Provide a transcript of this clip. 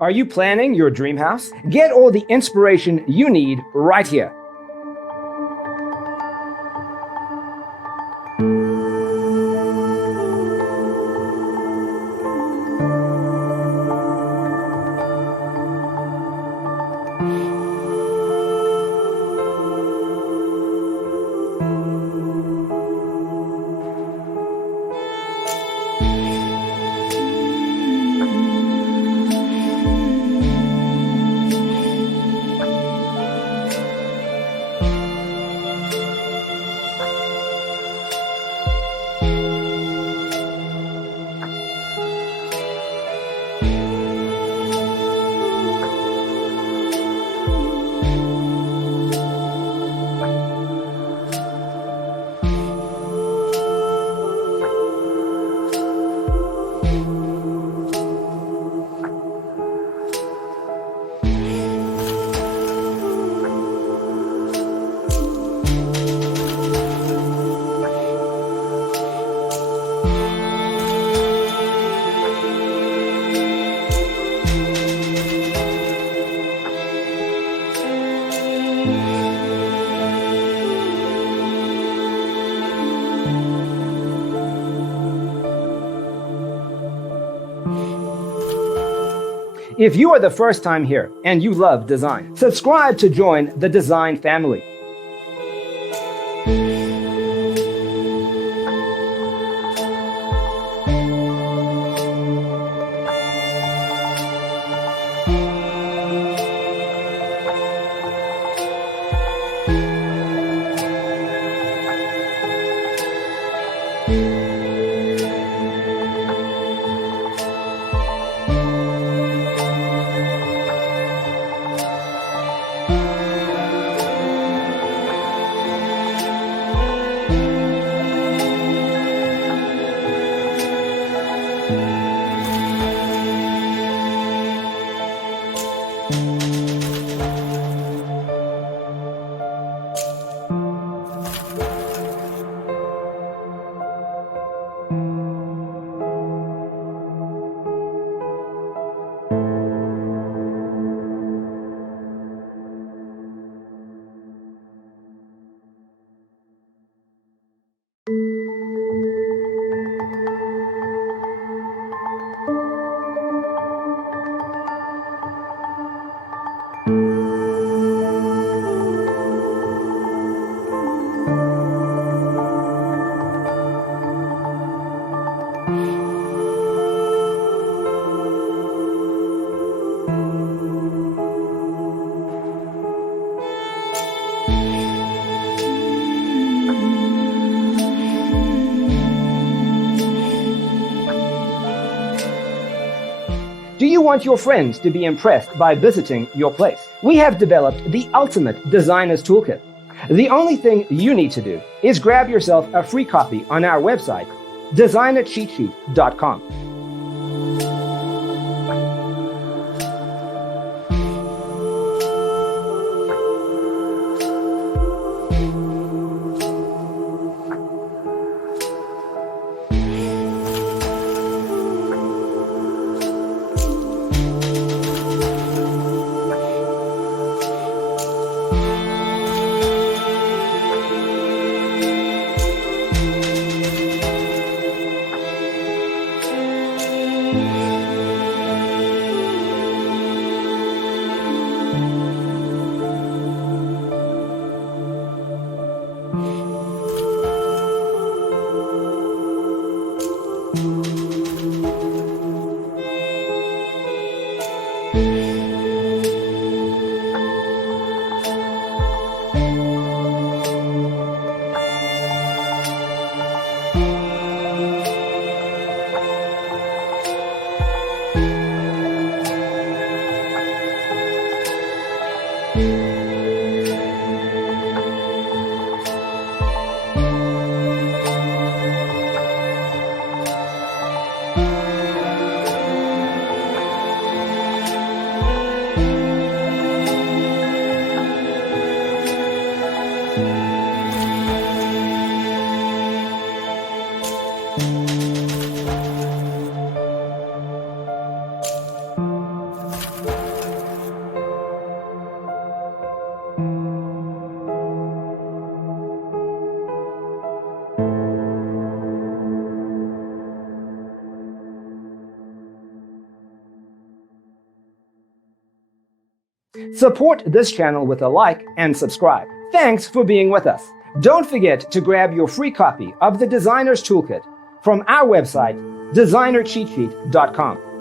Are you planning your dream house? Get all the inspiration you need right here. If you are the first time here and you love design, subscribe to join the design family. Do you want your friends to be impressed by visiting your place? We have developed the ultimate designer's toolkit. The only thing you need to do is grab yourself a free copy on our website, designercheatsheet.com. Support this channel with a like and subscribe. Thanks for being with us. Don't forget to grab your free copy of the Designer's Toolkit from our website, designercheatsheet.com.